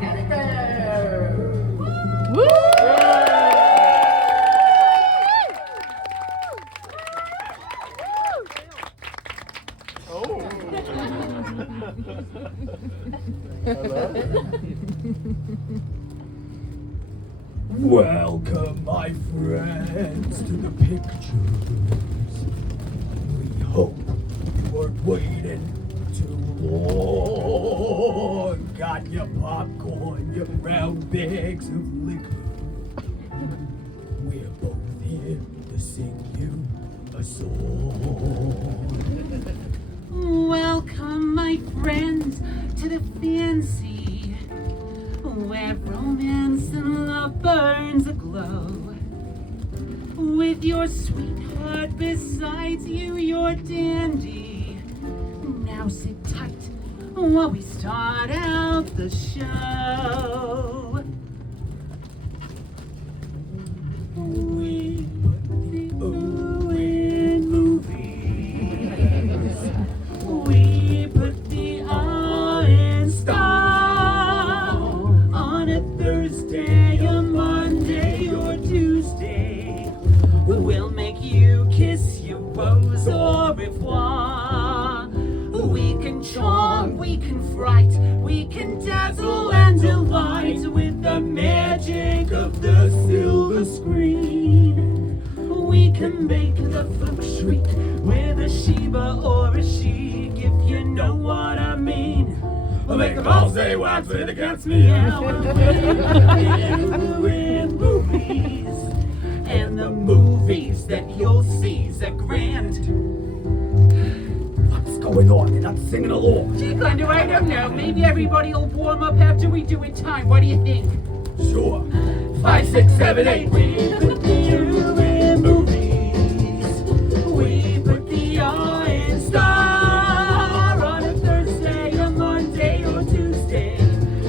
Woo! Welcome, my friends, to the pictures. We hope you weren't waiting too long. Got your popcorn, your brown bags of liquor. We're both here to sing you a song. Welcome, my friends, to the fancy, where romance and love burns aglow. With your sweetheart beside you, your dandy. Now sit tight while we start out the show. We put the O in movies. We put the R in star. On a Thursday, a Monday, or Tuesday, we'll make you kiss your woes au revoir. We can charm, we can fright, we can dazzle and delight with the magic of the silver screen. We can make the folk shriek with a Sheba or a Sheik, if you know what I mean. I'll make them all say what's it against me. Now we're in movies, and the movies that you'll see's are grand. What's going on? They're not singing along. Gee, Glenda, I don't know. Maybe everybody will warm up after we do it time. What do you think? Sure. 5, 6, 7, 8. We put the U in movies. We put the R in star. On a Thursday, a Monday, or Tuesday,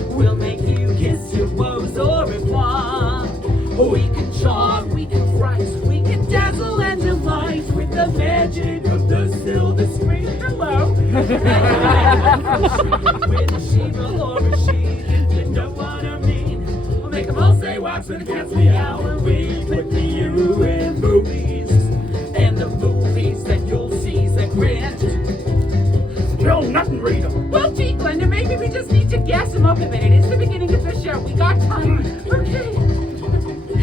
we'll make you kiss your woes au revoir. We can charm, we can fright, we can dazzle and delight with the magic of the silver screen. Hello. With a Sheba or a Sheik, if you know what I mean. We'll make them all say what's it against the hour. We put the U in movies, and the movies that you'll see's are grand. No, nothing, Rita. Well, gee, Glenda, maybe we just need to gas him up a minute. It's the beginning of the show. We got time. Okay.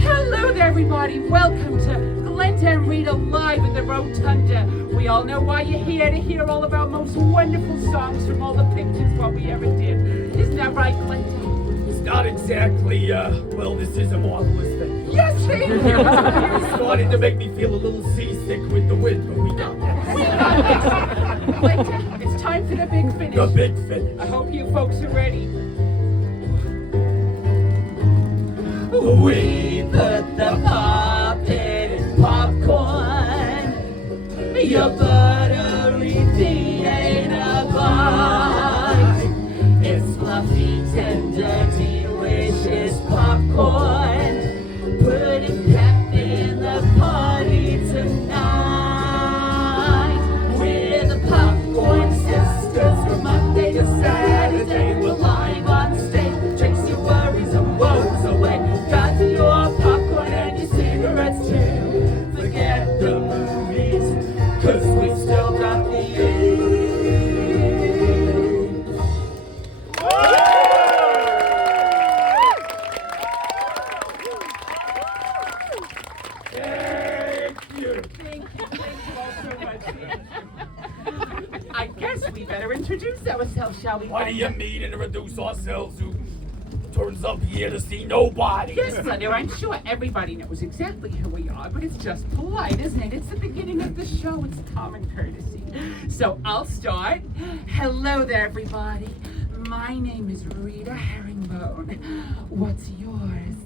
Hello there, everybody. Welcome to Glenda and Rita live at the Rotunda. We all know why you're here, to hear all of our most wonderful songs from all the pictures what we ever did. Isn't that right, Glenda? It's not exactly, well, this is a marvelous thing. Yes, thank you. It's starting to make me feel a little seasick with the wind, but we got this. Glenda, it's time for the big finish. The big finish. I hope you folks are ready. We put the puppet in popcorn. Your buttery feet ain't a bite. It's fluffy, tender, delicious popcorn. Putting pep in the party tonight. We're the Popcorn Sisters from Monday to Saturday. We're live on stage. Chase your worries and woes away. Got your popcorn and your cigarettes too. Forget the movies, 'cause we still got the U. Thank you all so much. I guess we better introduce ourselves, shall we? What do you mean introduce ourselves? Who turns up here to see nobody? Yes, Glenda, I'm sure everybody knows exactly who we are, but it's just polite, isn't it? It's the beginning of the show. It's common courtesy. So I'll start. Hello there, everybody. My name is Rita Herringbone. What's yours?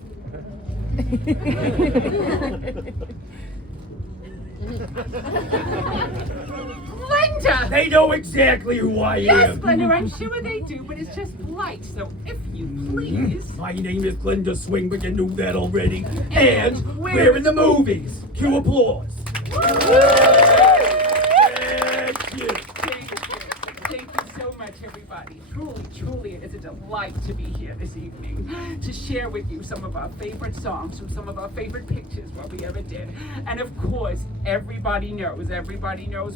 Glenda! They know exactly who I Yes, am. Glenda, I'm sure they do, but it's just polite. So if you please. My name is Glenda Swing, but you knew that already. And we're in the movies. Cue applause. Thank you. Thank you so much. everybody. Truly, it is a delight to be here this evening to share with you some of our favorite songs from some of our favorite pictures, what we ever did. And of course, everybody knows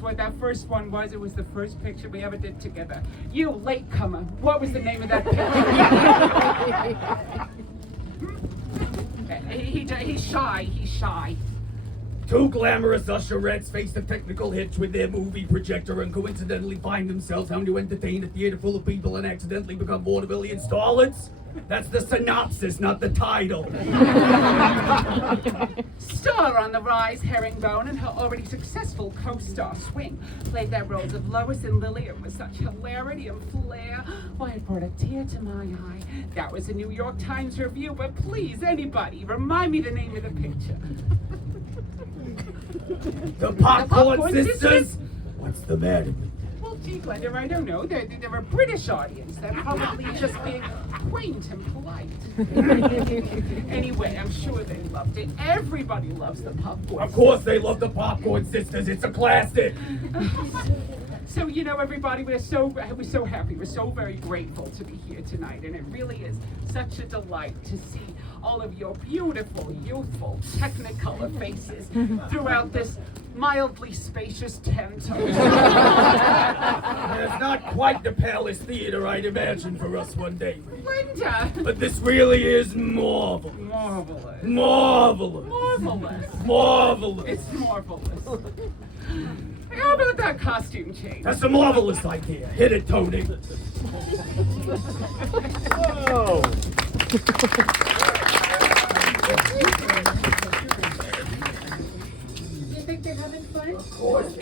what that first one was. It was the first picture we ever did together. You latecomer, what was the name of that picture? He's shy. Two glamorous usherettes face a technical hitch with their movie projector and coincidentally find themselves having to entertain a theater full of people and accidentally become vaudevillian starlets? That's the synopsis, not the title. Star on the rise, Herringbone and her already successful co-star Swing played their roles of Lois and Lillian with such hilarity and flair. Why, it brought a tear to my eye. That was a New York Times review, but please, anybody, remind me the name of the picture. The Popcorn Sisters? What's the matter with them? Well, gee, Glenda, I don't know. They're a British audience. They're probably just being quaint and polite. Anyway, I'm sure they loved it. Everybody loves the Popcorn Of course they love the Popcorn Sisters. It's a classic. So, you know, everybody, we're so happy. We're so very grateful to be here tonight. And it really is such a delight to see all of your beautiful, youthful, technicolor faces throughout this mildly spacious tent. It's not quite the Palace Theater I'd imagined for us one day. Linda! But this really is marvelous. Marvelous. Marvelous. Marvelous. Marvelous. It's marvelous. How about that costume change? That's a marvelous idea. Hit it, Tony. Whoa. Do you think they're having fun? Of course.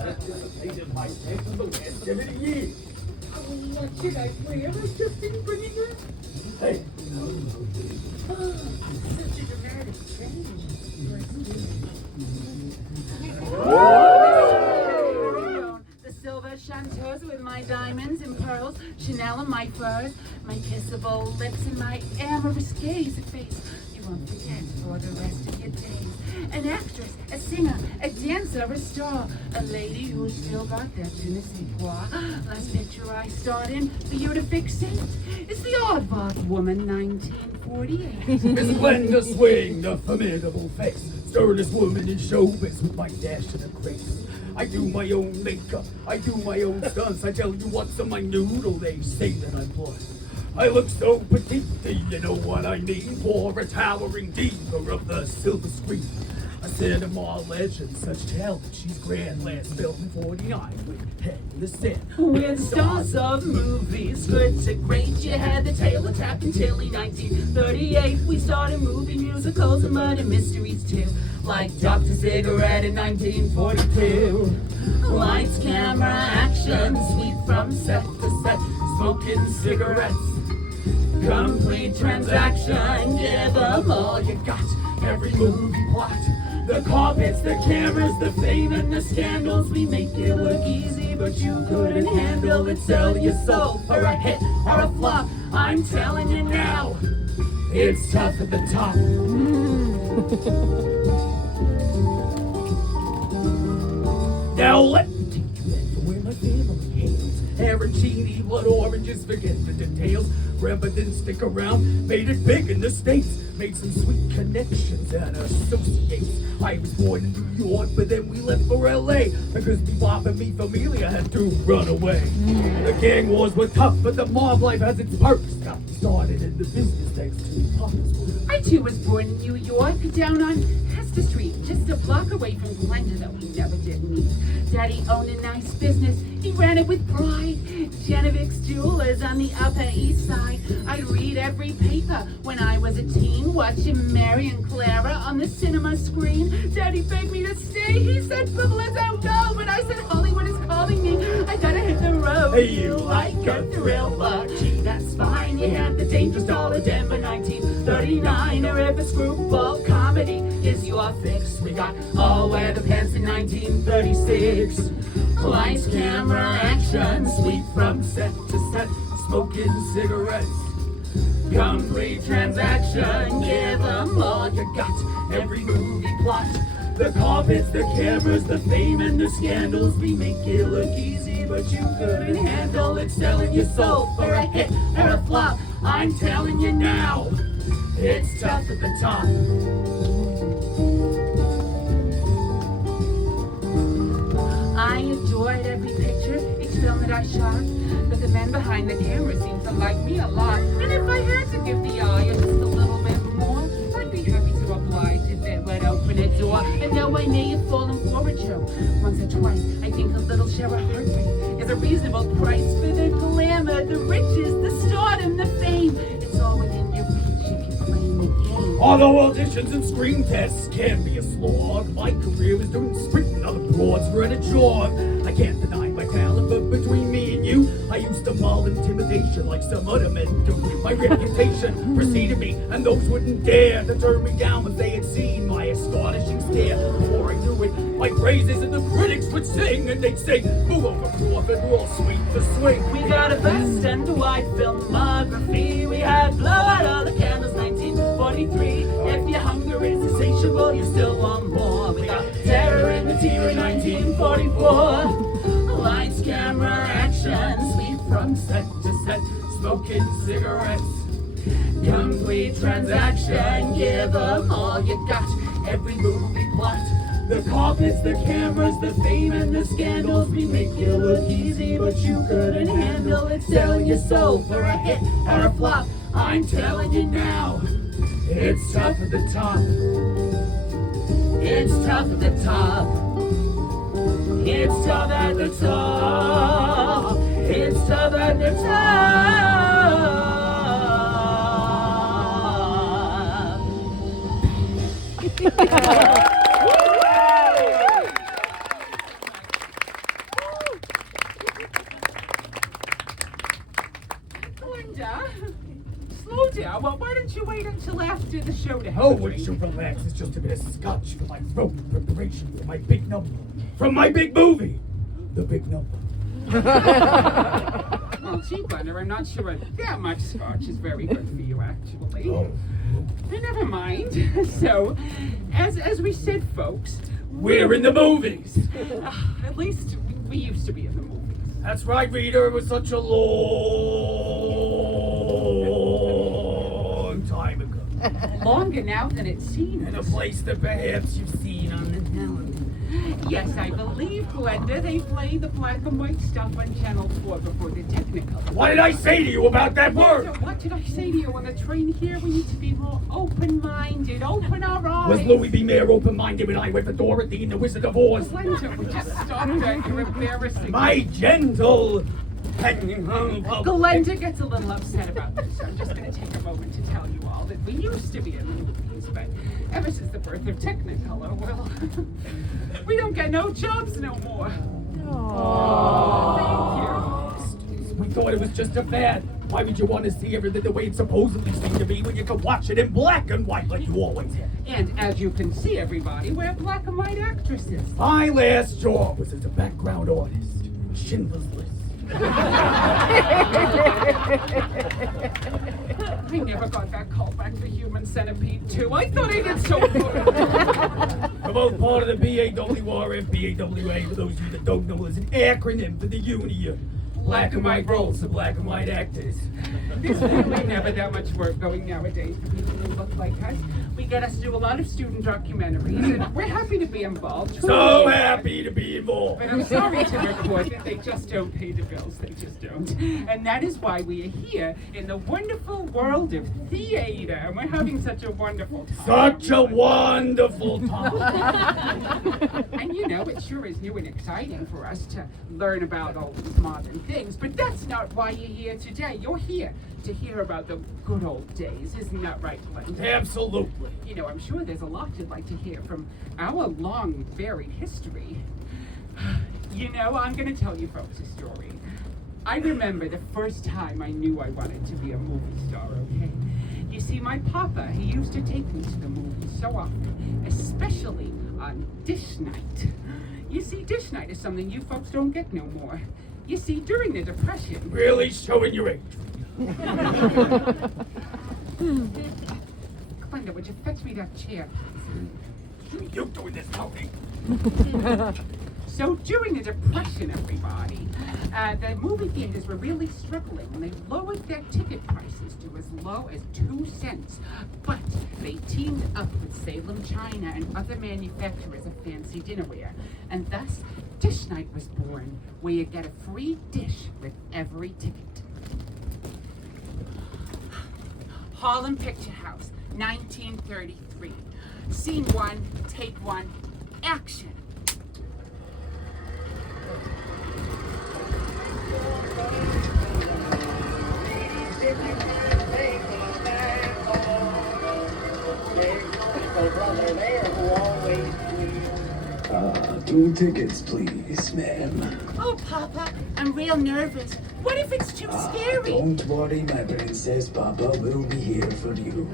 Anticipated my pick of the last 70 years. What should I wear? I've just been bringing her. Hey. Such a dramatic change. The silver chanteuse with my diamonds and pearls, Chanel and my furs, my kissable lips and my amorous gaze at face. You won't forget for the rest of your days. An actress, a singer, a dancer, a star, a lady who's still got that je ne sais quoi. Last picture I starred in for you to fix it is the Oddball Woman 1948. Miss Glenda Swing, the formidable face. Sternest woman in showbiz with my dash and a grace. I do my own makeup, I do my own stunts. I tell you what's on my noodle, they say that I'm blunt. I look so petite, do you know what I mean? For a towering diva of the silver screen. A cinema legend, such talent, she's grand. Last built in 49 with Head in the Sand. With stars of movies, good to great, you had the tail attack until 1938. We started movie musicals and murder mysteries too, like Dr. Cigarette in 1942. Lights, camera, action, sweep from set to set, smoking cigarettes. Complete transaction, give them all you got. Every movie plot, the carpets, the cameras, the fame and the scandals. We make it look easy, but you couldn't handle it. Sell your soul for a hit or a flop. I'm telling you now, it's tough at the top. Now let me take you back to where my family hails. Arancini, blood oranges, forget the details. Grandpa didn't stick around, made it big in the States. Made some sweet connections and associates. I was born in New York, but then we left for LA because me Bob and me familia had to run away. The gang wars were tough, but the mob life has its perks. Got me started in the business thanks to Papa's work. I too was born in New York, down on Hester Street, just a block away from Glenda, though we never did meet. Daddy owned a nice business, he ran it with pride. Genevic's Jewelers on the Upper East Side. I'd read every paper when I was a teen, watching Mary and Clara on the cinema screen. Daddy begged me to stay, he said, "Frivolous, oh no," but I said, "Hollywood is calling me, I gotta hit the road." Hey, you like a thriller? Gee, that's fine, we had the Dangerous Doll of Denver 1939, or if a screwball comedy is your fix, we got All Wear the Pants in 1936. Lights, camera, action, sweep from set to set, smoking cigarettes. Complete transaction, give them all you got. Every movie plot, The carpets, the cameras, the fame and the scandals. We make it look easy, but you couldn't handle it. Selling your soul for a hit or a flop. I'm telling you now, it's tough at the top. I adored every picture, each film that I shot. But the men behind the camera seem to like me a lot. And if I had to give the eye just a little bit more, I'd be happy to oblige if it would open a door. And though I may have fallen for a joke once or twice, I think a little share of heartbreak is a reasonable price for the glamour, the riches, the stardom, the fame. It's all within your reach if you're playing the game. Although auditions and screen tests can be a slog, my career was doing sprinting other broads were at a jog. I can't deny my talent, but between me and you, I used to mull intimidation like some other men do. My reputation preceded me, and those wouldn't dare to turn me down if they had seen my astonishing stare. Before I knew it, my praises and the critics would sing, and they'd say, move over, Crawford, we're all sweet to swing. We got a best and a white filmography. We had Blow Out All the Candles, 1943. If your hunger is insatiable, you still want more. We got Terror in the Tier, 1944. Lights, camera, action, sweep from set to set, smoking cigarettes. Complete transaction, give them all you got. Every movie plot. The carpets, the cameras, the fame and the scandals. We make you look easy, but you couldn't handle it. Selling your soul for a hit or a flop. I'm telling you now, it's tough at the top. It's tough at the top. It's tough at the top. It's tough at the top. Glenda, slow down. Well, why don't you wait until after the show to have Oh, a would drink? you relax? It's just a bit of scotch for my throat in preparation for my big number. From my big movie, The Big Number. Well, gee, Glenda, I'm not sure that much scotch is very good for you, actually. Oh. Never mind. So, as we said, folks, We're in the movies. at least we used to be in the movies. That's right, Rita. It was such a long time ago. Longer now than it seems. And a place that perhaps you've seen on the television. Yes, I believe, Glenda, they play the black and white stuff on Channel 4 before the Technicolor. What did I say to you about that So word? what did I say to you on the train here? We need to be more open-minded, open our eyes. Was Louis B. Mayer open-minded when I went for Dorothy and the Wizard of Oz? Glenda, would you stop that? You're embarrassing. My gentle... Glenda gets a little upset about this, so I'm just going to take a moment to tell you all that we used to be in the movies, but ever since the birth of Technicolor, well, we don't get no jobs no more. Thank We thought it was just a fad. Why would you want to see everything the way it supposedly seemed to be when you could watch it in black and white like you always have? you. And as you can see, everybody, we're black and white actresses. My last job was as a background artist. Schindler's List. I never got that call back for Human Centipede 2. I thought I did so good. We're both part of the BAWR BAWA. For those of you that don't know, is an acronym for the union. Black and white roles for black and white actors. There's really never that much work going nowadays for people who look like us. We get us to do a lot of student documentaries, and we're happy to be involved. So happy to be involved. But I'm sorry to report that they just don't pay the bills. They just don't. And that is why we are here in the wonderful world of theater. And we're having such a wonderful time. Such a wonderful time. And you know, it sure is new and exciting for us to learn about all these modern things. But that's not why you're here today. You're here to hear about the good old days. Isn't that right, Glenda? Absolutely. You know, I'm sure there's a lot you'd like to hear from our long, varied history. You know, I'm going to tell you folks a story. I remember the first time I knew I wanted to be a movie star, okay? You see, my papa, he used to take me to the movies so often, especially on dish night. You see, dish night is something you folks don't get no more. You see, during the Depression... Really showing your age. Glenda, would you fetch me that chair? You doing this, Tony? So during the Depression, everybody, the movie theaters were really struggling when they lowered their ticket prices to as low as 2 cents. But they teamed up with Salem China and other manufacturers of fancy dinnerware. And thus, Dish Night was born, where you get a free dish with every ticket. Harlem Picture House, 1933. Scene 1, take 1, action. Two tickets, please, ma'am. Oh, Papa, I'm real nervous. What if it's too scary? Don't worry, my princess. Papa will be here for you.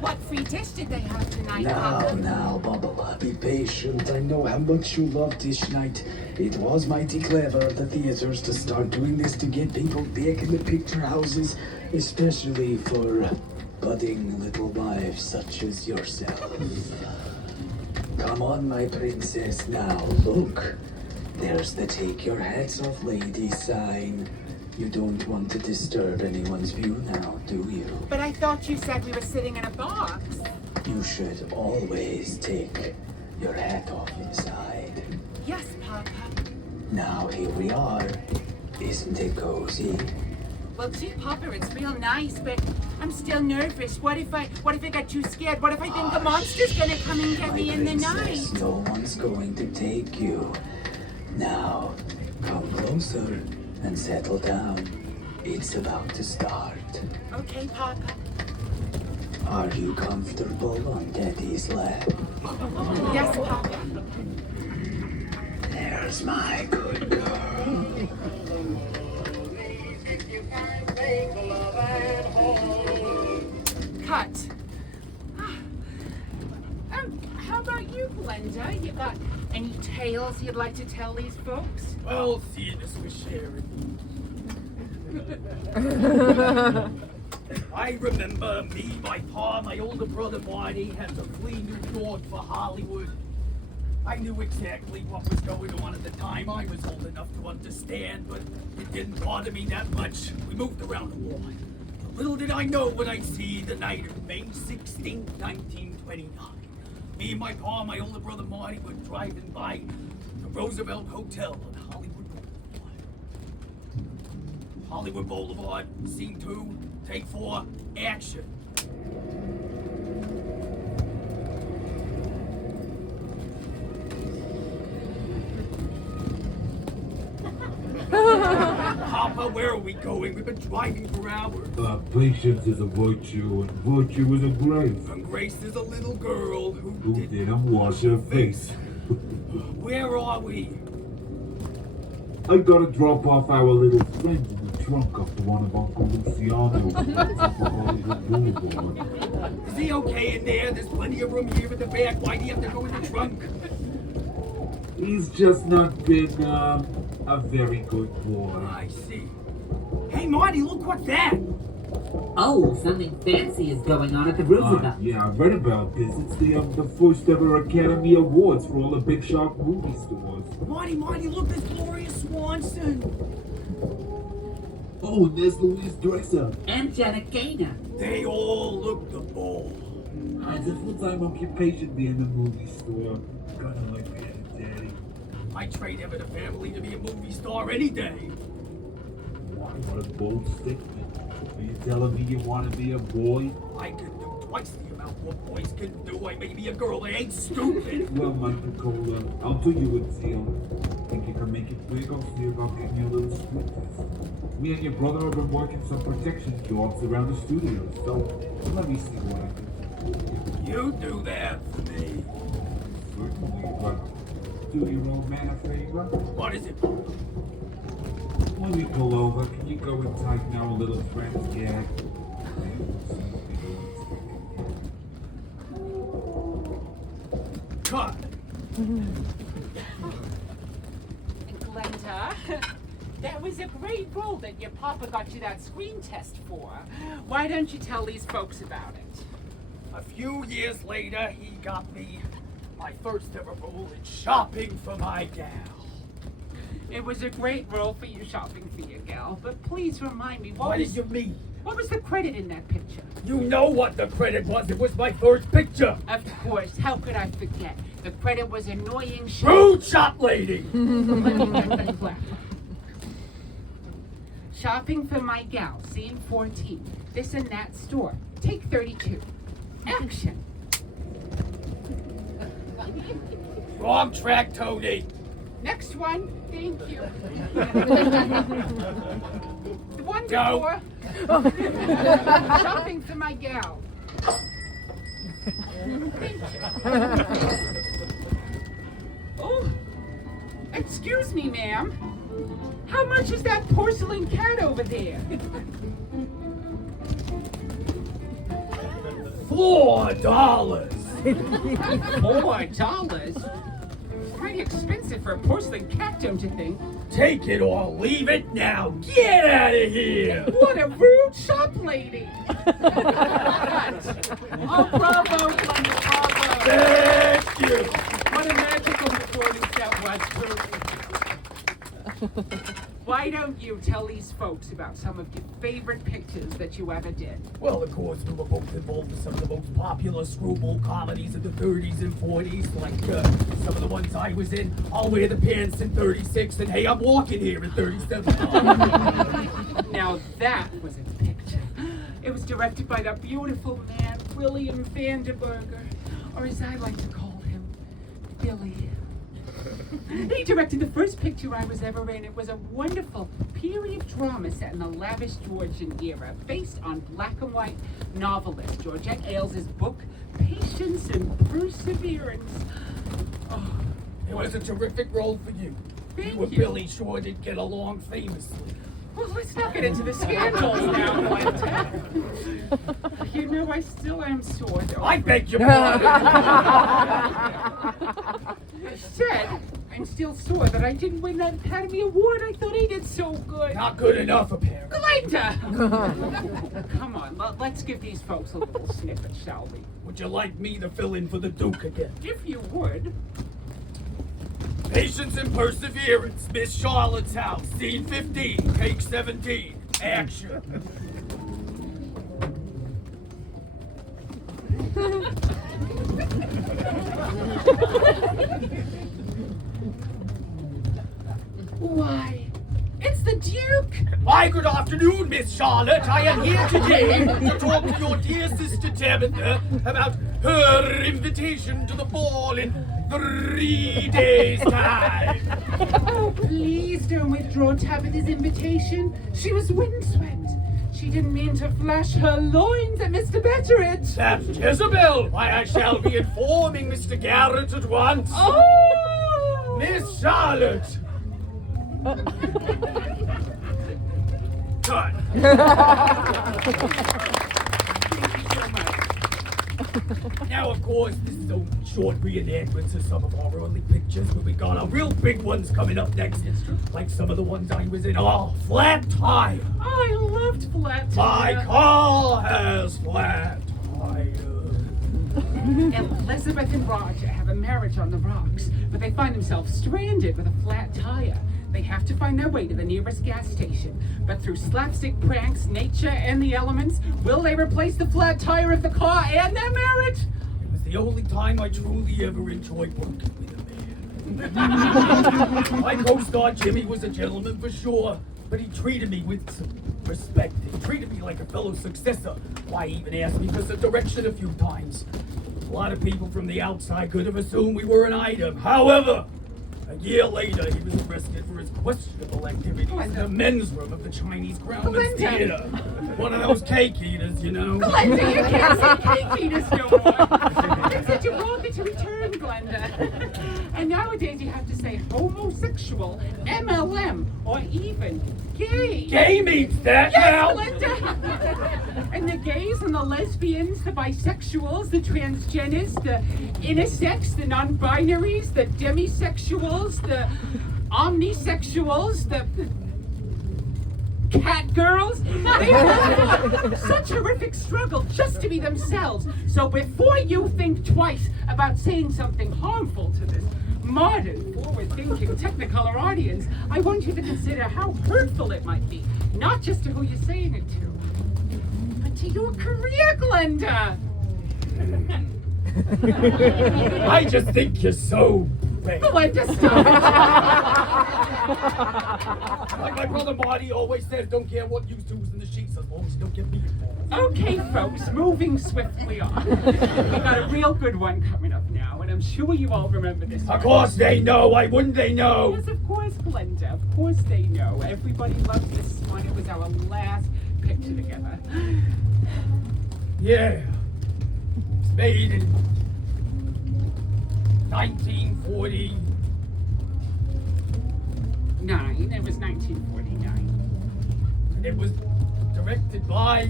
What free dish did they have tonight, Now, Papa? now, Bubba, be patient. I know how much you love Dish Night. It was mighty clever of the theaters to start doing this to get people back in the picture houses, especially for budding little wives such as yourself. Come on, my princess, now look. There's the take your hats off lady sign. You don't want to disturb anyone's view now, do you? But I thought you said we were sitting in a box. You should always take your hat off inside. Yes, Papa. Now here we are. Isn't it cozy? Well, gee, Papa, it's real nice, but I'm still nervous. What if I got too scared? What if I think a monster's gonna come and get me in the night? No one's going to take you. Now, come closer and settle down. It's about to start. Okay, Papa. Are you comfortable on Daddy's lap? Yes, Papa. There's my good girl. Cut. How about you, Glenda? You got any tales you'd like to tell these folks? Well, seeing as we're sharing. I remember me, my pa, my older brother Marty had to flee New York for Hollywood. I knew exactly what was going on at the time. I was old enough to understand, but it didn't bother me that much. We moved around a lot. Little did I know what I'd see the night of May 16, 1929. Me and my pa, my older brother Marty, were driving by the Roosevelt Hotel on Hollywood Boulevard. Hollywood Boulevard, scene 2, take 4, action. Papa, where are we going? We've been driving for hours. Patience is a virtue, and virtue is a grace. And Grace is a little girl who Didn't wash her face. Where are we? I gotta drop off our little friend in the trunk of one of Uncle Luciano's Boulevard. Is he okay in there? There's plenty of room here in the back. Why do you have to go in the trunk? He's just not been a very good boy. I see. Hey, Marty, look what's that? Oh, something fancy is going on at the Roosevelt. Yeah, I read about this. It's the first ever Academy Awards for all the Big Shark movie stores. Marty, look, there's Gloria Swanson. Oh, and there's Louise Dresser. And Janet Gaynor. They all look the ball. It's a full-time occupation being in the movie store. Kinda like being a daddy. I'd trade him in a family to be a movie star any day. What a bold statement. Are you telling me you want to be a boy? I could do twice the amount what boys can do. I may be a girl. I ain't stupid. Well, Michael Cola, I'll do you a deal. Think you can make it big? I'll see about getting you a little street test. Me and your brother have been working some protection jobs around the studio, so let me see what I can do. You do that for me. Certainly, but do your old man a favor? What is it? When you pull over, can you go and tighten our little friend's gag? Cut. Glenda, that was a great role that your papa got you that screen test for. Why don't you tell these folks about it? A few years later, he got me My first ever role in shopping for my gal. It was a great role for you shopping for your gal, but please remind me, What did you mean? what was the credit in that picture? You know what the credit was. It was my first picture. Of course, how could I forget? The credit was annoying shit. Rude shop lady. Let me get the clap. Shopping for my gal, scene 14. This and that store. Take 32. Action. Wrong track, Tony. Next one. Thank you. The one Go. before. Shopping for my gal. Thank you. Oh, excuse me, ma'am. How much is that porcelain cat over there? $4. $4? Pretty expensive for a porcelain cat, don't you think? Take it or leave it now. Get out of here. What a rude shop lady! Oh, bravo, Glenda, bravo! Thank you. What a magical performance that was, truly. Why don't you tell these folks about some of your favorite pictures that you ever did? Well, of course, we were both involved in some of the most popular screwball comedies of the 30s and 40s, like some of the ones I was in. I'll wear the pants in 36, and hey, I'm walking here in 37. Now that was a picture. It was directed by that beautiful man, William Vanderburger, or as I like to call him, Billy. He directed the first picture I was ever in. It was a wonderful period drama set in the lavish Georgian era, based on black and white novelist Georgette Ailes's book, Patience and Perseverance. Oh, It was a terrific role for you. Thank You and you. Billy sure did get along famously. well, let's not get into the scandals now, Glenda. You know, I still am sore, though. I beg your pardon. I said I'm still sore that I didn't win that Academy Award. I thought he did so good. Not good enough, apparently. Glenda! Come on, let's give these folks a little snippet, shall we? Would you like me to fill in for the Duke again? If you would. Patience and perseverance. Miss Charlotte's house. Scene 15. Take 17. Action. Why, it's the Duke! Why, good afternoon, Miss Charlotte. I am here today to talk to your dear sister Tabitha about her invitation to the ball in 3 days' time. Oh, please don't withdraw Tabitha's invitation. She was windswept. She didn't mean to flash her loins at Mr. Betteridge. That's Jezebel. Why, I shall be informing Mr. Garrett at once. Oh! Miss Charlotte. Cut. Thank you so much. Now, of course, this is a short reenactment of some of our early pictures, but we got our real big ones coming up next. Like some of the ones I was in. Oh, Flat Tire. I loved Flat My Tire. car has flat tire. Elizabeth and Roger have a marriage on the rocks, but they find themselves stranded with a flat tire. They have to find their way to the nearest gas station, but through slapstick pranks, nature, and the elements, will they replace the flat tire of the car and their marriage? It was the only time I truly ever enjoyed working with a man. My co-star Jimmy was a gentleman for sure, but he treated me with some respect. He treated me like a fellow successor. Why, he even asked me for some direction a few times. A lot of people from the outside could have assumed we were an item. However, a year later, he was arrested for his questionable activities in the men's room of the Chinese Groundman's Glenda. Theater. One of those cake eaters, you know. Glenda, you can't say cake eaters no more. They said you wanted to return, Glenda. And nowadays you have to say homosexual, MLM, or even gay. Gay means that Yes, now. Glenda! And the gays and the lesbians, the bisexuals, the transgenders, the intersex, the non-binaries, the demisexuals, the omnisexuals, the... cat girls. They've such horrific struggle just to be themselves. So before you think twice about saying something harmful to this modern, forward-thinking Technicolor audience, I want you to consider how hurtful it might be, not just to who you're saying it to, but to your career, Glenda. I just think you're so brave. Glenda, stop Like my brother Marty always says, don't care what you do's in the sheets as long as you don't get me involved. it. Okay, folks, moving swiftly on. We got a real good one coming up now, and I'm sure you all remember this one. Of course they know. Why wouldn't they know? Yes, of course, Glenda. Of course they know. Everybody loves this one. It was our last picture together. Yeah. It's made in 1949. It was 1949. And it was directed by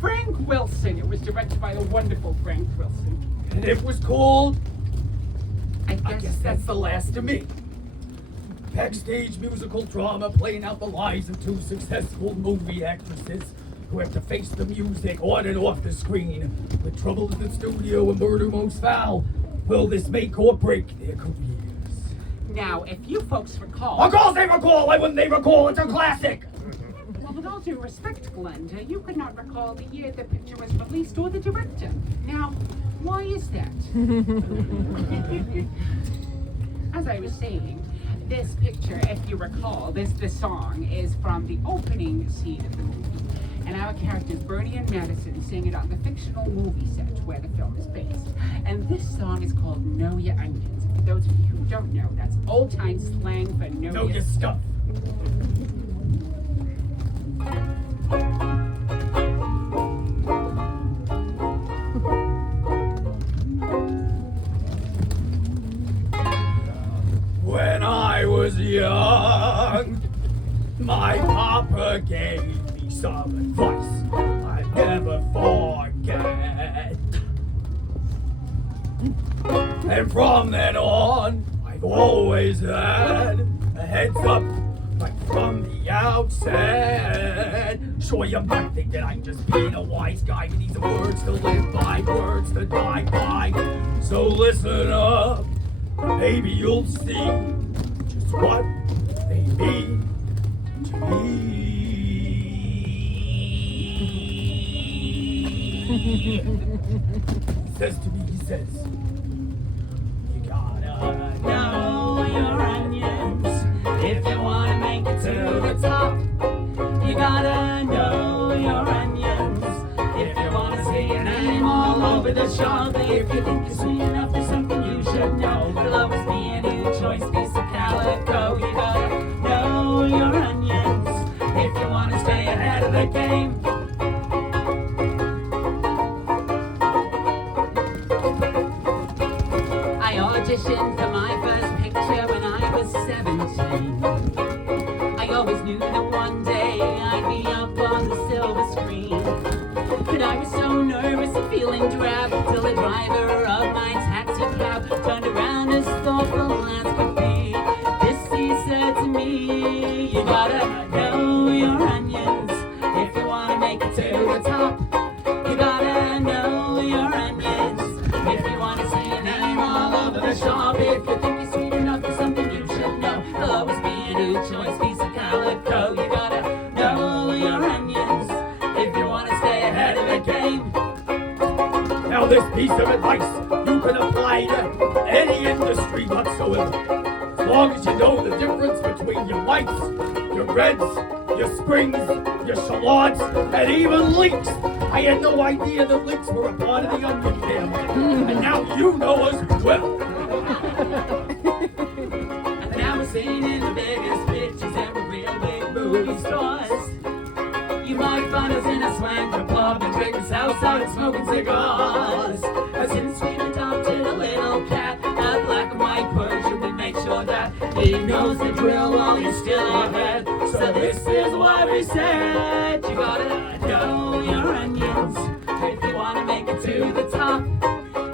Frank Wilson. It was directed by the wonderful Frank Wilson. and it was called, I I guess that's the last of me. Backstage musical drama playing out the lives of two successful movie actresses who have to face the music on and off the screen. With trouble in the studio and murder most foul, will this make or break their careers? Now, if you folks recall... Of course they recall! Why wouldn't they recall? It's a classic! Well, with all due respect, Glenda, you could not recall the year the picture was released or the director. Now, why is that? As I was saying, this picture, if you recall, this song is from the opening scene of the movie. And our characters, Bernie and Madison, sing it on the fictional movie set where the film is based. And this song is called Know Your Onions. For those of you who don't know, that's old-time slang for Know your stuff. When I was young, my papa gave me some advice I never forget. And from then on, I've always had a heads up right from the outset. Sure, you might think that I'm just being a wise guy, but these are words to live by, words to die by. So listen up, maybe you'll see just what they mean to me. Says to me, he says, you gotta know your onions if you wanna make it to the top. You gotta know your onions if you wanna see your name all over the shop. If you think you're sweet enough, there's something you should know. There'll always be a new choice piece of calico. You gotta know your onions if you wanna stay ahead of the game. I auditioned for my first picture when I was 17. I always knew that one day I'd be up on the silver screen. But I was so nervous and feeling drab till the driver of my taxi cab turned around as thoughtful as could be. This he said to me, you gotta know your onions if you wanna make it to the top. You gotta know your onions if you wanna see your name all over the shop. If you think you're sweet enough for something you should know, there'll always be a new choice piece of calico. You gotta know your onions if you wanna stay ahead of the game. Now this piece of advice you can apply to any industry whatsoever, as long as you know the difference between your whites, your reds, your springs, your shallots, and even leeks. I had no idea that leeks were a part of the onion family, and now you know as well. And now we're seen in the biggest pictures and we're real big movie stars. You might find us in a swank pub and drinking outside and smoking cigars. Since we've adopted a little cat, a black and white Persian, we make sure that he knows the drill while he's still ahead. So this is why we said you gotta know your onions if you wanna make it to the top.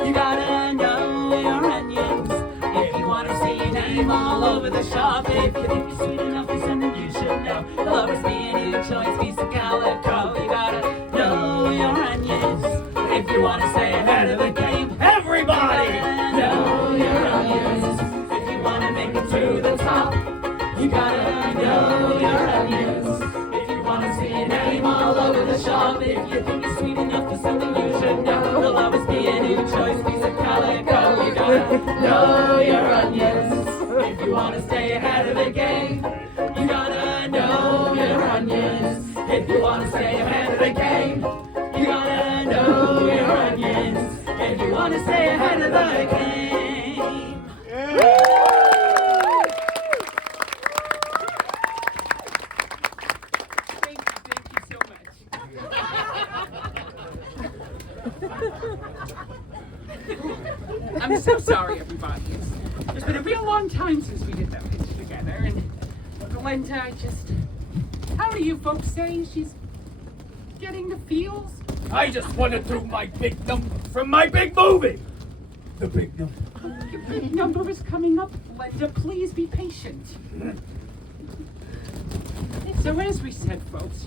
You gotta know your onions if you wanna see your name all over over the shop. If you think you're sweet enough for something you should know, there'll always be a new choice, piece of calico. You gotta know your onions if you wanna stay ahead of the game. Everybody, know your onions if you wanna make it to the top. You gotta know your onions if you wanna see your name all over the shop. If you think you're sweet enough for something you should know, there'll always be a new choice, piece of calico. You gotta know your onions if you wanna stay ahead of the game. You gotta know your onions if you wanna stay ahead of the game. You gotta know your onions if you wanna stay ahead of the game. Thank you so much. I'm so sorry, everybody. It's been a real long time since we did that pitch together, and Glenda, how do you folks say she's getting the feels? I just want to do my big number from my big movie. The big number. Your big number is coming up, Glenda. Please be patient. So as we said, folks,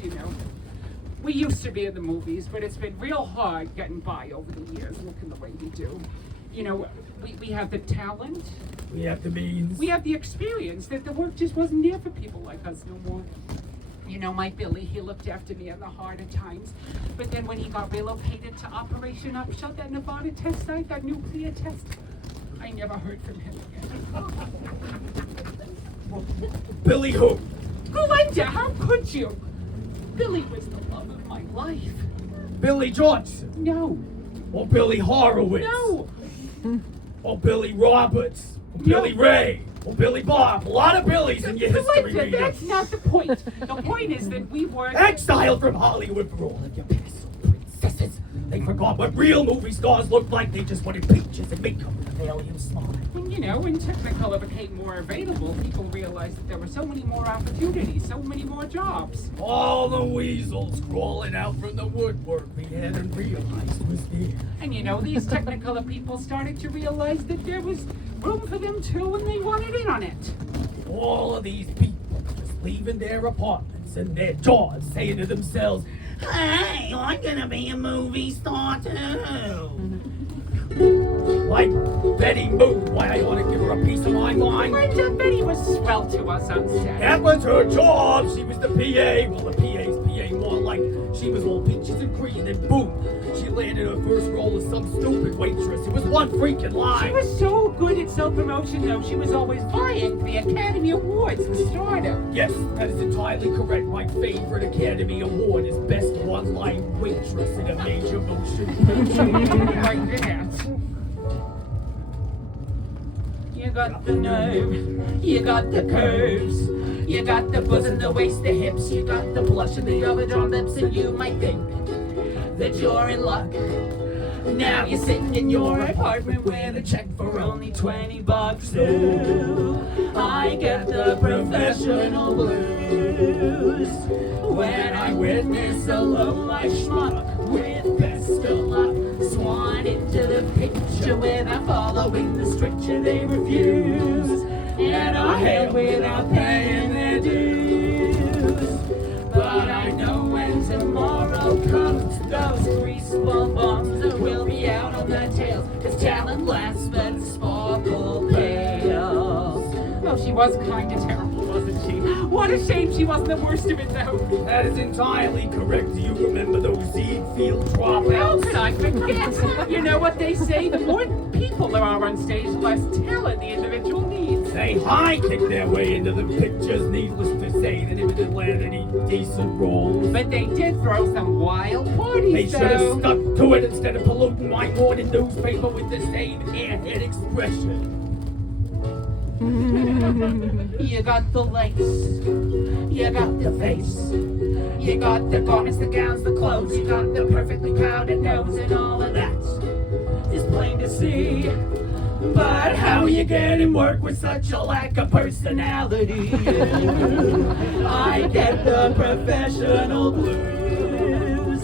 we used to be in the movies, but it's been real hard getting by over the years, looking the way we do. We have the talent. We have the means. We have the experience that the work just wasn't there for people like us no more. My Billy, he looked after me in the harder times. But then when he got relocated to Operation Upshot, that Nevada test site, that nuclear test, I never heard from him again. Billy who? Glenda, how could you? Billy was the love of my life. Billy Johnson? No. Or Billy Horowitz? No. Or Billy Roberts? Or Billy Ray? Or Billy Bob? A lot of Billies in your history, Glenda, Rita. that's not the point. The point is that we were... Exiled from Hollywood for all of your pencil princesses. They forgot what real movie stars looked like. They just wanted pictures and makeup with a valium smile. And when Technicolor became more available, people realized that there were so many more opportunities, so many more jobs. All the weasels crawling out from the woodwork we hadn't realized was there. And these Technicolor people started to realize that there was room for them too, and they wanted in on it. All of these people just leaving their apartments and their jobs saying to themselves, hey, I'm gonna be a movie star too. Like Betty moved, why I want to give her a piece of my mind. Glenda, Betty was swell to us on set. That was her job. She was the PA. Well, the PA's PA more like she was all peaches and cream, and boom, she landed her first role as some stupid waitress. It was one freaking line. She was so good at self-promotion, though. She was always vying for the Academy Awards for stardom. Yes, that is entirely correct. My favorite Academy Award is Best One-Line Waitress in a Major Motion Picture. Like that. You got the nerve, you got the curves, you got the bosom, the waist, the hips, you got the blush and the overdrawn lips, and you might think that you're in luck. Now you're sitting in your apartment with a check for only $20. Ooh, I get the professional blues when I witness a low-life schmuck with best of luck swan into the picture without following the stricture they refuse, and are hailed without paying their dues. But I know when tomorrow comes, those greaseball bums will be out on their tails, 'cause talent lasts but sparkle pales. Oh, she was kind of terrible, wasn't she? What a shame she wasn't the worst of it, though. That is entirely correct. Do you remember those seed field How dropouts? could I forget? You know what they say, the more people there are on stage, the less talent the individual needs. They high-kicked their way into the pictures. Needless to say, they didn't land any decent roles. But they did throw some wild parties, They should have though. stuck to it instead of polluting my morning newspaper with the same airhead expression. You got the lace, you got the face, you got the garments, the gowns, the clothes, you got the perfectly powdered nose, and all of that is plain to see. But how you getting work with such a lack of personality? I get the professional blues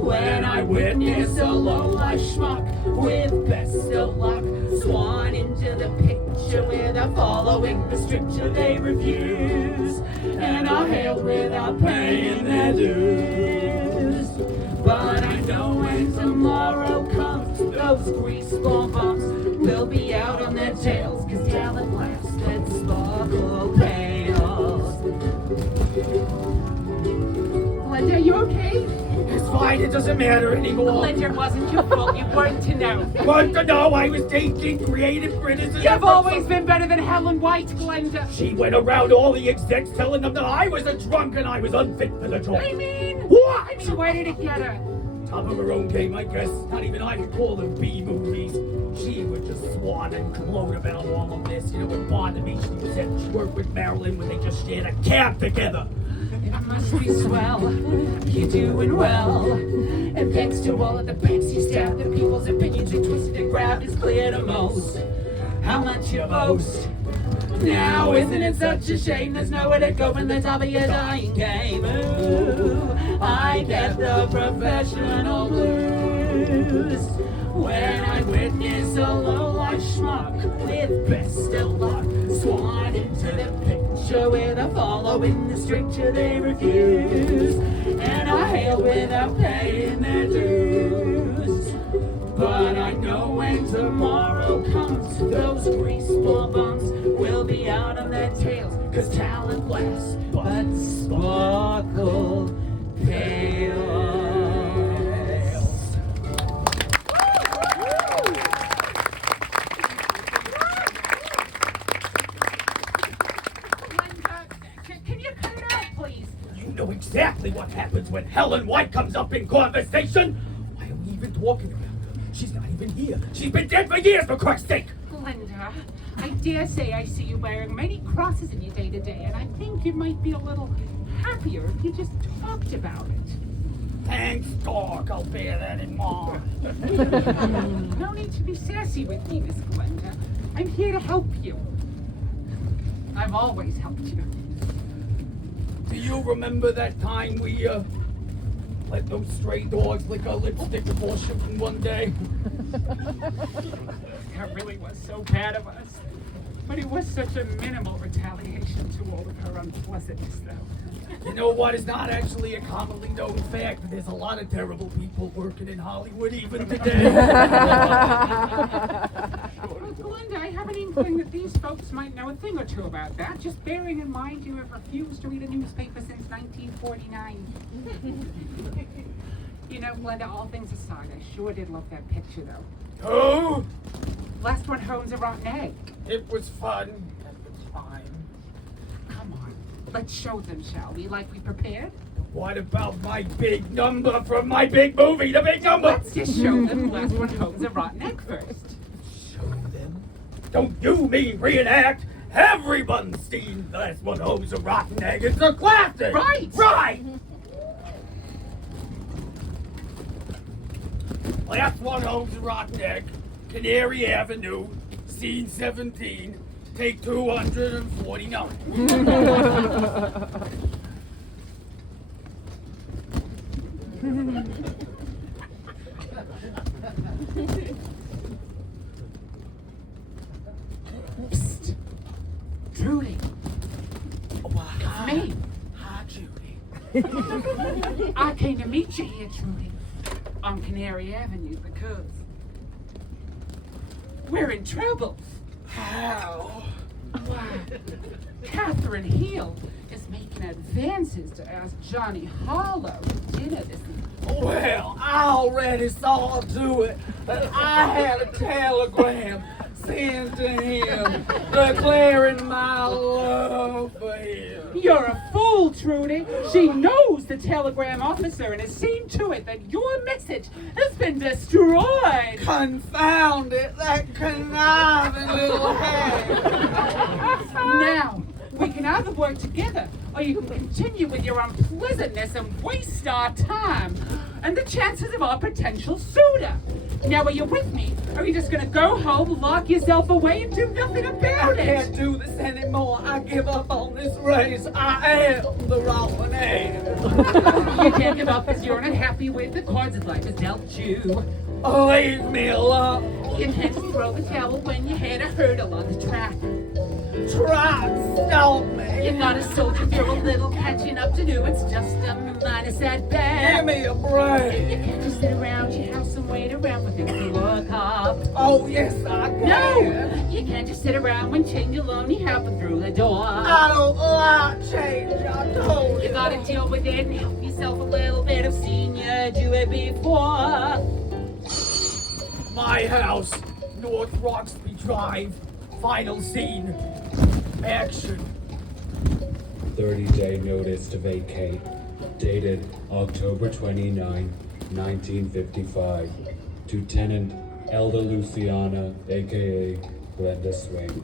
when I witness a low-life schmuck with best of luck Swan into the picture where they're following the stricture they refuse, and are hailed without paying their dues. But I know when tomorrow comes, those greaseball bumps will be out on their tails, 'cause talent laughs that sparkle pales. Glenda, you okay? It's fine, it doesn't matter anymore. Glenda, it wasn't your fault. You weren't to know. Want to know I was taking creative criticism? You've always been better than Helen White, Glenda. She went around all the execs telling them that I was a drunk and I was unfit for the job. I mean, What? where did it get her? Top of her own game, I guess. Not even I could call them B-movies. She would just swan and gloat about all of this. You know, it bothered me. She said she worked with Marilyn when they just shared a cab together. It must be swell. You're doing well. And thanks to all of the banks you stabbed, the people's opinions you twisted and grabbed, it's clear to most how much you boast. Now, isn't it such a shame there's nowhere to go in the top of your dying game? Ooh, I get the professional blues when I witness a low-life schmuck with best of luck swan into the picture where they're following the stricture they refuse, and I hail without paying their dues. But I know when tomorrow comes, those greaseball bumps will be out on their tails, 'cause talent lasts, but sparkle pales. Can you cut it out, please? You know exactly what happens when Helen White comes up in conversation. Why are we even talking about her? She's not even here. She's been dead for years, for Christ's sake. Glenda, I dare say I see you wearing many crosses in your day-to-day, and I think you might be a little happier if you just talked about it. Thanks, Doc. I'll bear that in mind. No need to be sassy with me, Miss Glenda. I'm here to help you. I've always helped you. Do you remember that time we, let those stray dogs lick our lipstick before shooting one day? That really was so bad of us. But it was such a minimal retaliation to all of her unpleasantness, though. You know what? It's not actually a commonly known fact, but there's a lot of terrible people working in Hollywood even today. Well, Glenda, I have an inkling that these folks might know a thing or two about that, just bearing in mind you have refused to read a newspaper since 1949. You know, Glenda, all things aside, I sure did love that picture, though. Oh, Last one homes a rotten egg. it was fun. It was fine. Come on, let's show them, shall we? Like we prepared? What about my big number from my big movie, The Big Number? Let's just show them last one homes a rotten egg first. Show them? Don't you mean reenact? Everyone's seen The Last One Home's a Rotten Egg. It's a classic! Right! Right! Last One Home's a Rotten Egg, Canary Avenue, scene 17, take 249. Psst. Trudy, Hi. me. Hi, Judy. I came to meet you here, Trudy, on Canary Avenue because we're in trouble. How? Why, Catherine Heel is making advances to ask Johnny Harlow to dinner this evening. Well, I already saw to it that I had a telegram sent to him declaring my love for him. You're a fool, Trudy. She knows the telegram officer and has seen to it that your message has been destroyed. Confound it, that conniving little head. Now, we can either work together or you can continue with your unpleasantness and waste our time and the chances of our potential suitor. Now, are you with me? Or are you just going to go home, lock yourself away, and do nothing about I it? can't do this anymore. I give up on this race. I am the wrong egg. You can't give up because you're unhappy with the cards that life has dealt you. Leave me alone. You can't just throw the towel when you had a hurdle on the track. Try and stop me. You're not a soldier, you're a little catching up to do. It's just a minor setback. Give me a break. You can't just sit around your house and wait around for things to look up. Oh, yes, I can. No! You can't just sit around when change will only happen through the door. I don't like change, I told you. You gotta deal with it and help yourself a little bit. I've seen you do it before. My house, North Roxby Drive. Final scene. Action. 30-day notice to vacate. Dated October 29, 1955. To tenant Elda Luciana, aka Glenda Swing.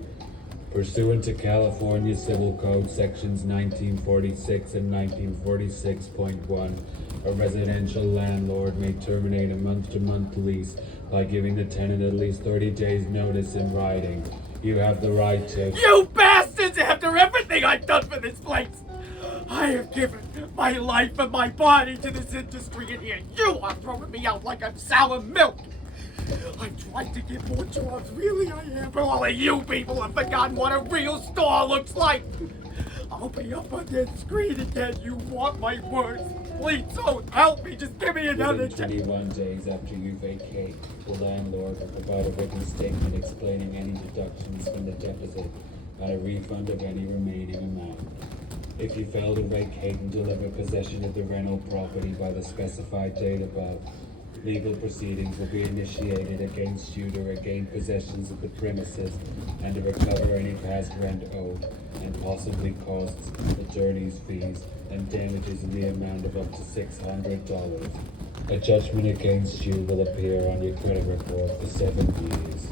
Pursuant to California Civil Code sections 1946 and 1946.1, a residential landlord may terminate a month-to-month lease by giving the tenant at least 30 days notice in writing. You have the right to... You bastards! After everything I've done for this place, I have given my life and my body to this industry, and here you are throwing me out like I'm sour milk. I've tried to get more jobs, really I have, but all of you people have forgotten what a real store looks like. I'll be up on that screen again. You want my words? Please don't help me. Just give me another Within 21 days after you vacate, the landlord will provide a written statement explaining any deductions from the deposit and a refund of any remaining amount. If you fail to vacate and deliver possession of the rental property by the specified date above, legal proceedings will be initiated against you to regain possessions of the premises and to recover any past rent owed and possibly costs, attorney's fees, and damages in the amount of up to $600. A judgment against you will appear on your credit report for 7 years.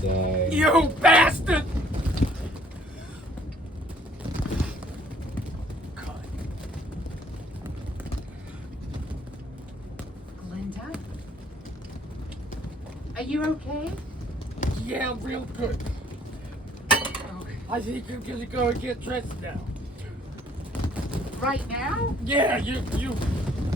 Signed. You bastard! Glenda? Are you okay? Yeah, I'm real good. I think I'm gonna go and get dressed now. Right now? Yeah, you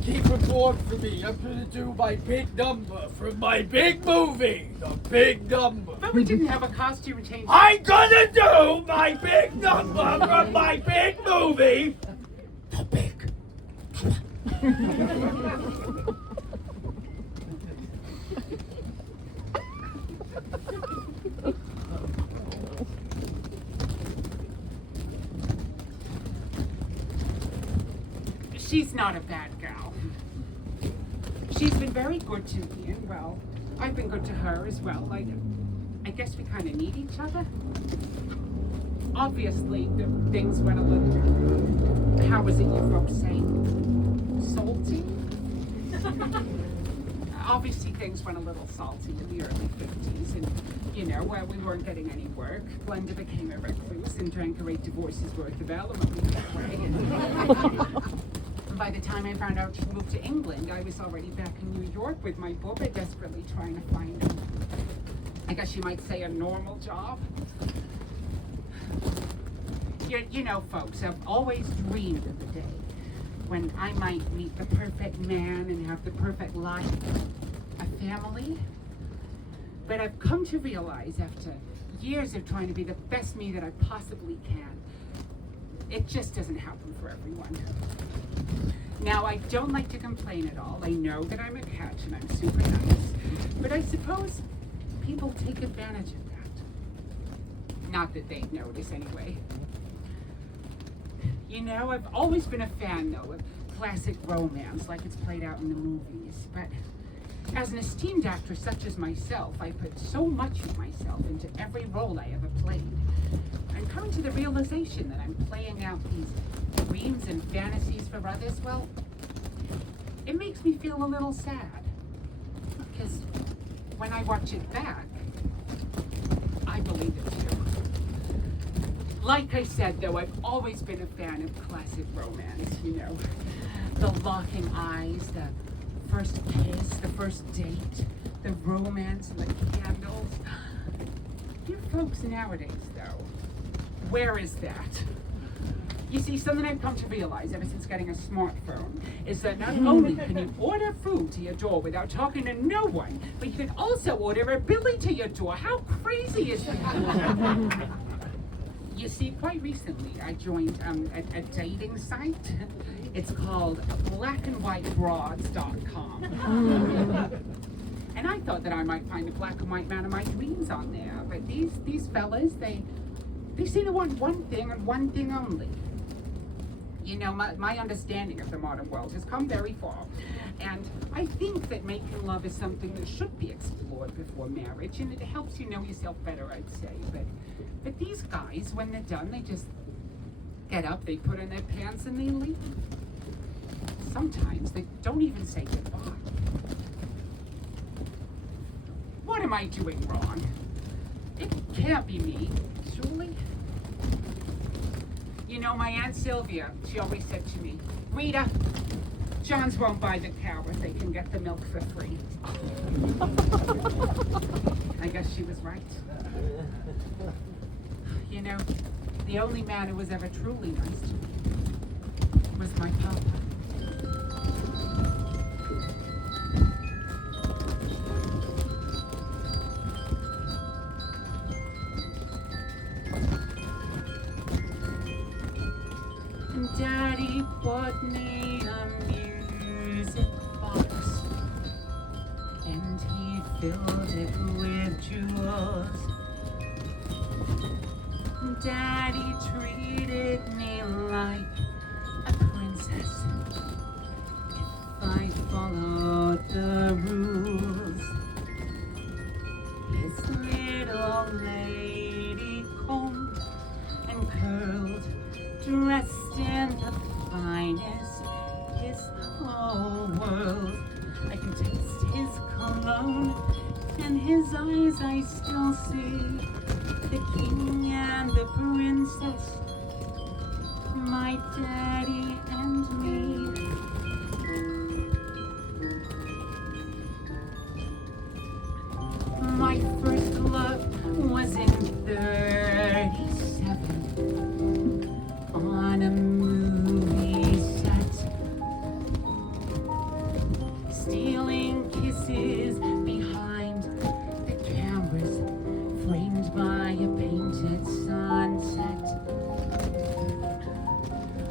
keep it warm for me. I'm gonna do my big number from my big movie. The big number. But we didn't have a costume change. I'm gonna do my big number from my big movie. The big. She's not a bad gal. She's been very good to me, and well, I've been good to her as well. I guess we kind of need each other. Obviously, the things went a little, how was it you folks say? Salty? Obviously, things went a little salty in the early 50s, and, you know, where we weren't getting any work, Glenda became a recluse and drank her 8 divorces worth of alimony that way. And by the time I found out she moved to England, I was already back in New York with my booba, desperately trying to find, I guess you might say, a normal job. You know, folks, I've always dreamed of the day when I might meet the perfect man and have the perfect life, a family. But I've come to realize after years of trying to be the best me that I possibly can, it just doesn't happen for everyone. Now, I don't like to complain at all. I know that I'm a catch and I'm super nice, but I suppose people take advantage of that. Not that they'd notice anyway. You know, I've always been a fan, though, of classic romance like it's played out in the movies. But as an esteemed actress such as myself, I put so much of myself into every role I ever played. I'm coming to the realization that I'm playing out these dreams and fantasies for others. Well, it makes me feel a little sad. Because when I watch it back, I believe it too. Like I said, though, I've always been a fan of classic romance, you know. The locking eyes, the first kiss, the first date, the romance and the candles. You folks nowadays, though, where is that? You see, something I've come to realize ever since getting a smartphone is that not only can you order food to your door without talking to no one, but you can also order a Billy to your door. How crazy is that? You see, quite recently I joined a dating site. It's called blackandwhitebroads.com. And I thought that I might find a black and white man of my dreams on there. But these fellas, they seem to want one thing and one thing only. You know, my understanding of the modern world has come very far. And I think that making love is something that should be explored before marriage, and it helps you know yourself better, I'd say. But these guys, when they're done, they just get up, they put on their pants, and they leave. Sometimes they don't even say goodbye. What am I doing wrong? It can't be me, surely. You know, my Aunt Sylvia, she always said to me, Rita, Johns won't buy the cow if they can get the milk for free. I guess she was right. You know, the only man who was ever truly nice to me was my papa. Daddy bought me a music box, and he filled it with jewels. Daddy treated me like a princess if I followed the rules. His little lady combed and curled, dressed in the finest, his whole world. I can taste his cologne, and his eyes I still see. The king and the princess, my daddy and me. My first love was in 37 on a movie set, stealing kisses behind the cameras, framed by a painted sunset.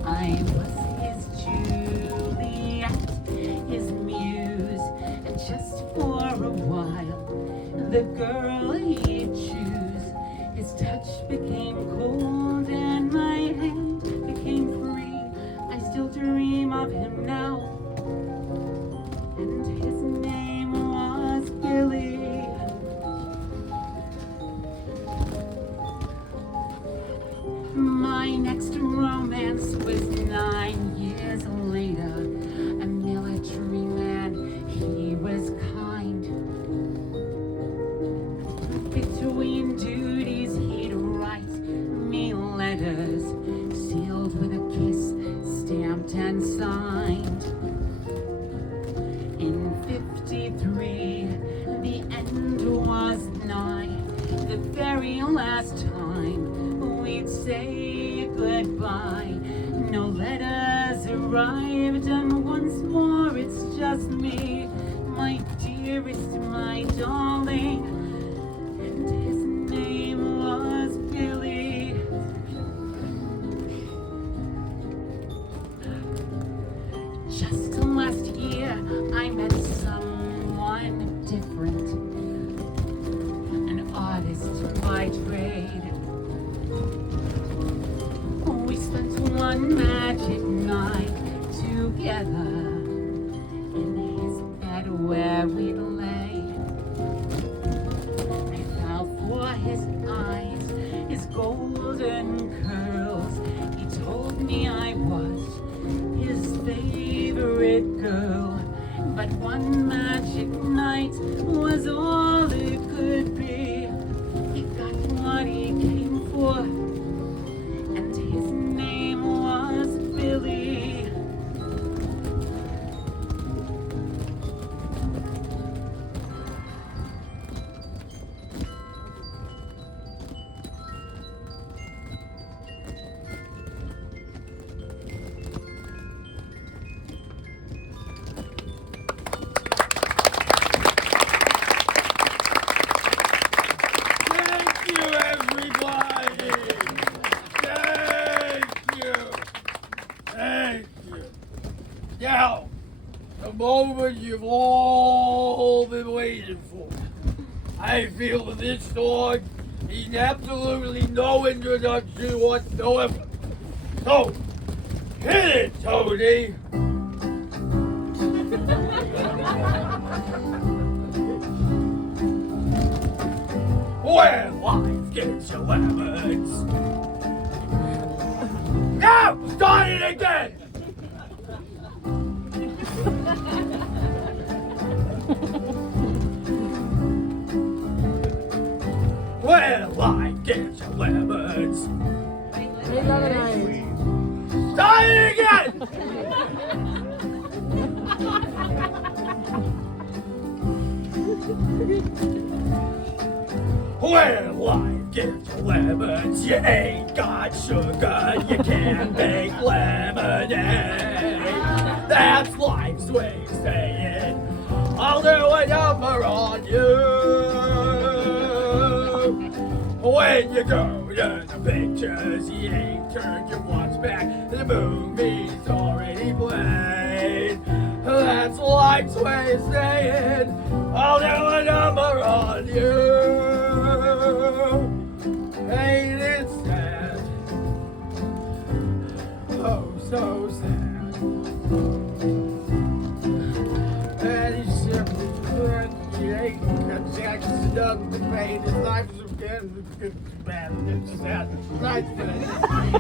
I was his Juliet, his muse, and just for a while, the girl he'd choose. His touch became cold and my hand became free. I still dream of him now, and his name was Billy. My next romance was 9 years later. A military man, he was kind. Between duties, he'd write me letters, sealed with a kiss, stamped and signed. In 53, the end was nigh, the very last time we'd say goodbye. No letters arrived, and once more it's just me, my dearest, my darling, and his name was Billy. Just last year I met someone different, an artist by trade. We spent one magic night together in his bed where we lay. I fell for his eyes, his golden curls. He told me I was his favorite girl. But one magic night was all it could be. He got what he came for, and his name was Billy. you've all been waiting for. I feel that this dog needs absolutely no introduction whatsoever. So, hit it, Tony! Where life gets your lemons. Now, start it again! Where life gets your lemons. Start it again! Where life gets your lemons, you ain't got sugar, you can't make lemonade. That's life's way of saying, I'll do a number on you. When you go to the pictures, you ain't turned your watch back, the movie's already played. That's life's way of saying, I'll do a number on you. Ain't it sad? Oh, so sad. And he's simply he ain't got Jackson done the pain. His life's again bad. It's sad. Nice today. I'm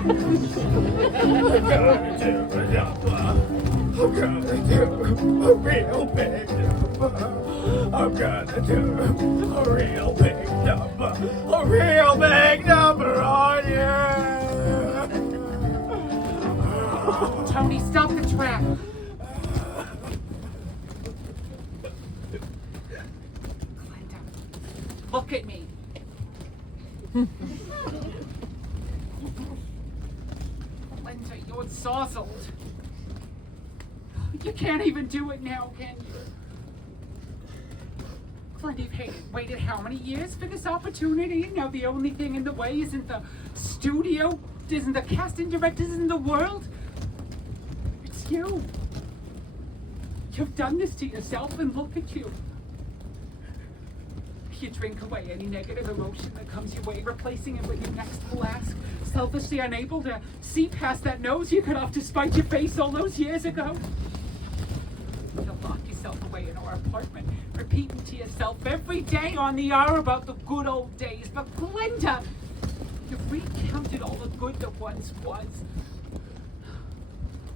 gonna do a number. I'm gonna do a real big number. I'm gonna do a real big number. A real big number on you. Tony, stop the trap. Glenda, look at me. Glenda, you're sozzled. You can't even do it now, can you? Glenda, you've waited how many years for this opportunity? And now the only thing in the way isn't the studio, isn't the casting directors in the world. It's you. You've done this to yourself, and look at you. You drink away any negative emotion that comes your way, replacing it with your next flask, selfishly unable to see past that nose you cut off to spite your face all those years ago. You lock yourself away in our apartment, repeating to yourself every day on the hour about the good old days. But Glenda, you've recounted all the good that once was.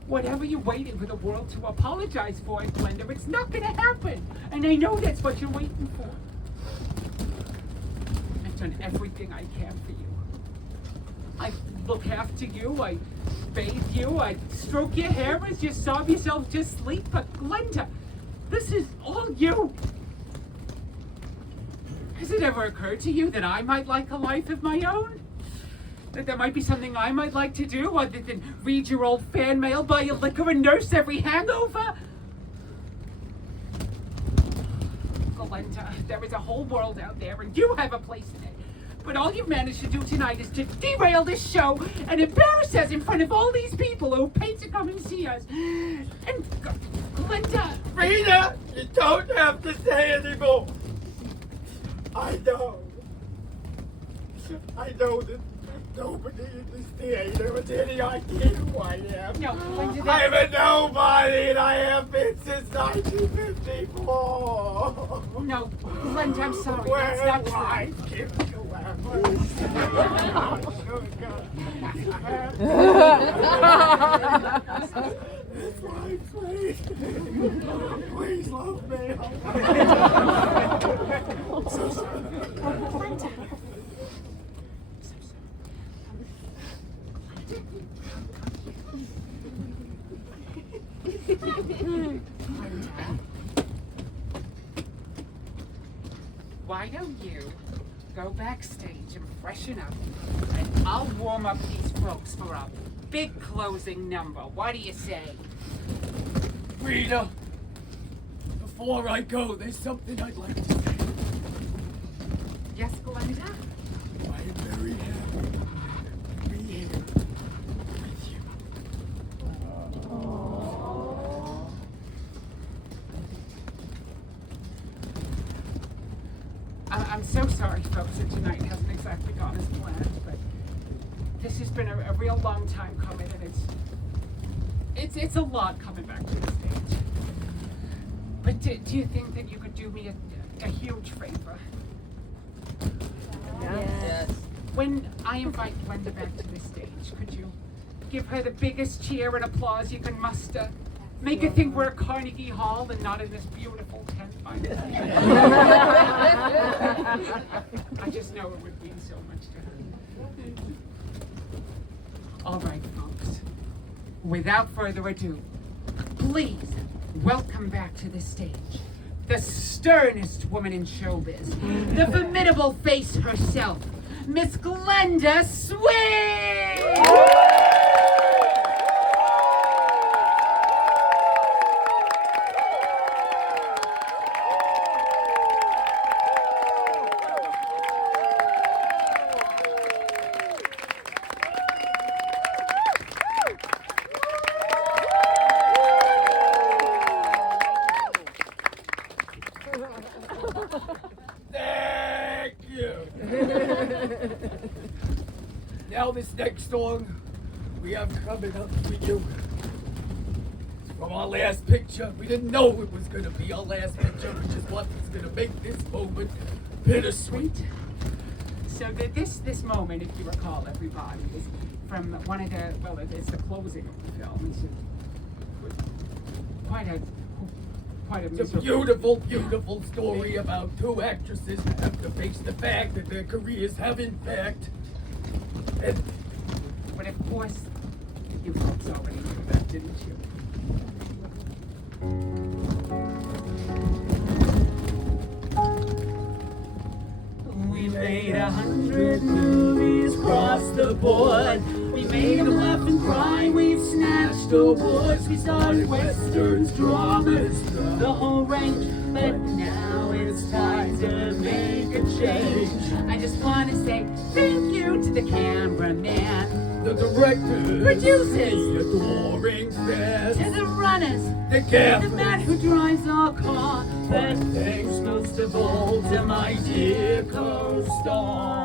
Whatever you're waiting for the world to apologize for, Glenda, it's not gonna happen. And I know that's what you're waiting for. I've done everything I can for you. I look after you, I bathe you, I stroke your hair as you sob yourself to sleep. But Glenda, this is all you. Has it ever occurred to you that I might like a life of my own? That there might be something I might like to do other than read your old fan mail, buy your liquor, and nurse every hangover? Glenda, there is a whole world out there, and you have a place in it. But all you've managed to do tonight is to derail this show and embarrass us in front of all these people who paid to come and see us. And Glenda... Rita, you don't have to say anymore. I know that nobody in this theater has any idea who I am. No, Glenda, I'm a nobody, and I have been since 1954. No, Glenda, I'm sorry. Where That's not life true. gives you It's life's way. Please love me. So sorry. Glenda. Why don't you go backstage and freshen up, and I'll warm up these folks for a big closing number. What do you say? Rita, before I go, there's something I'd like to say. Yes, Glenda? I am very happy to be here with you. I'm so sorry, folks, that tonight hasn't exactly gone as planned, but this has been a real long time coming, and it's a lot coming back to the stage. But do you think that you could do me a huge favor? Yes. When I invite Glenda back to the stage, could you give her the biggest cheer and applause you can muster? Make her think we're at Carnegie Hall and not in this beautiful tent. I just know it would mean so much to her. All right, folks. Without further ado, please welcome back to the stage the sternest woman in showbiz, the formidable face herself, Miss Glenda Swing! Thank you. Now this next song we have coming up for you. It's from our last picture. We didn't know it was going to be our last picture, which is what is going to make this moment bittersweet. So this moment, if you recall, everybody, is from one of the, well, it's the closing of the film. It's quite a It's a beautiful, beautiful story about two actresses who have to face the fact that their careers have in fact. But of course, you folks already knew that, didn't you? We made 100 movies across the board. We made them laugh and cry. We've snatched awards. We started westerns, dramas, the whole range. But now it's time to make a change. I just want to say thank you to the cameraman, The directors, producers, the adoring fans, to the runners, the the gaffers, man who drives our car. But thanks most of all to my dear co-star.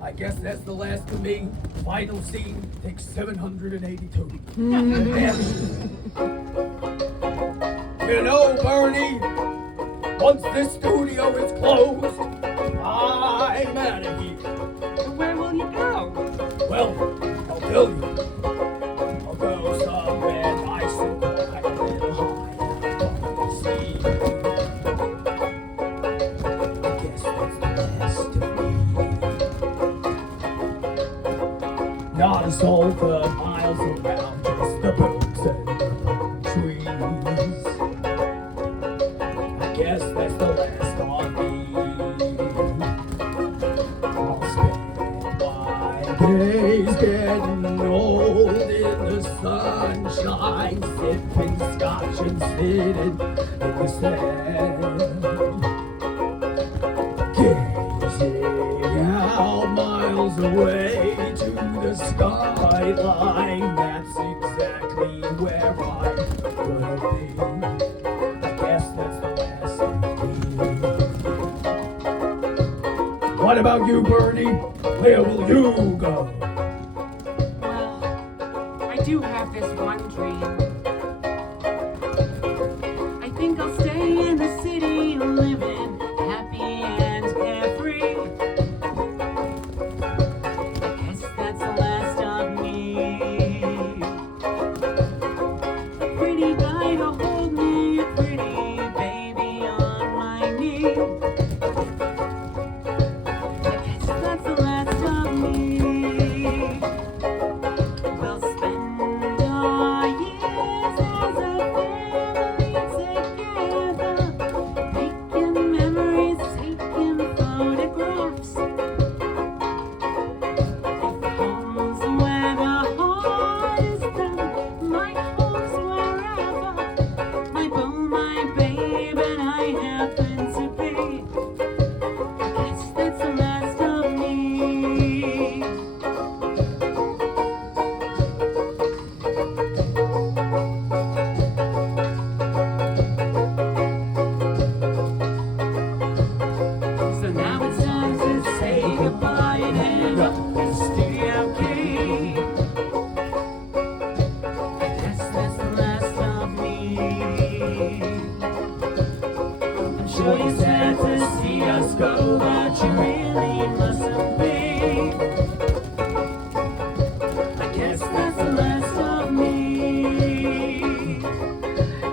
I guess that's the last of me. Final scene takes 782. You know, Bernie, once this studio is closed, I'm out of here. where will you go? Well, I'll tell you. I'll go somewhere nice and quiet, a little high on the sea. I guess that's the last of me. Not a soul for miles around, just the birds and the trees. I guess that's the last of me. I'll spend my days getting old in the sunshine, sipping scotch and sitting in the sand, gazing out miles away to the skyline. That's exactly where I'm gonna be. I guess that's the last of me. What about you, Bernie? Where will you go? Well, I do have this one dream. I think I'll stay in the city, living happy and carefree. I guess that's the last of me. A pretty guy to hold me, a pretty baby on my knee. I guess that's the last of me. We'll spend our years Sure, you're sad to see us go, but you really mustn't be. I guess that's the last of me.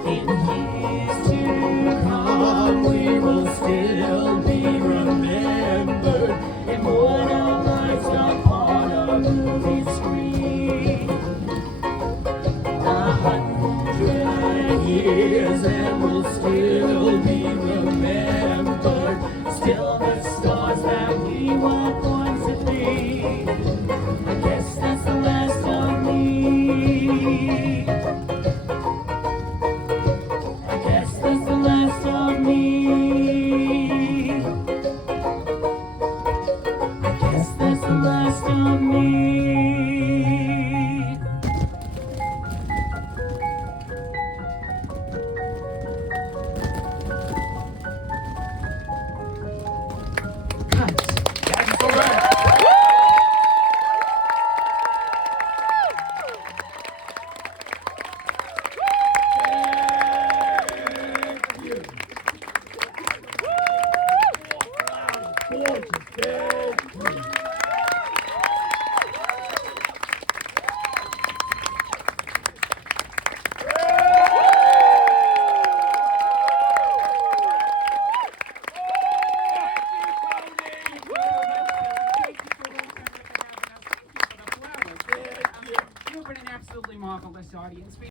In years to come, we will still be remembered. Immortal lives not part of a movie screen. 100 years and we'll still be remembered. Still the stars that we were born to be. I guess that's the last of me. I guess that's the last of me. I guess that's the last of me. You've been an absolutely marvelous audience.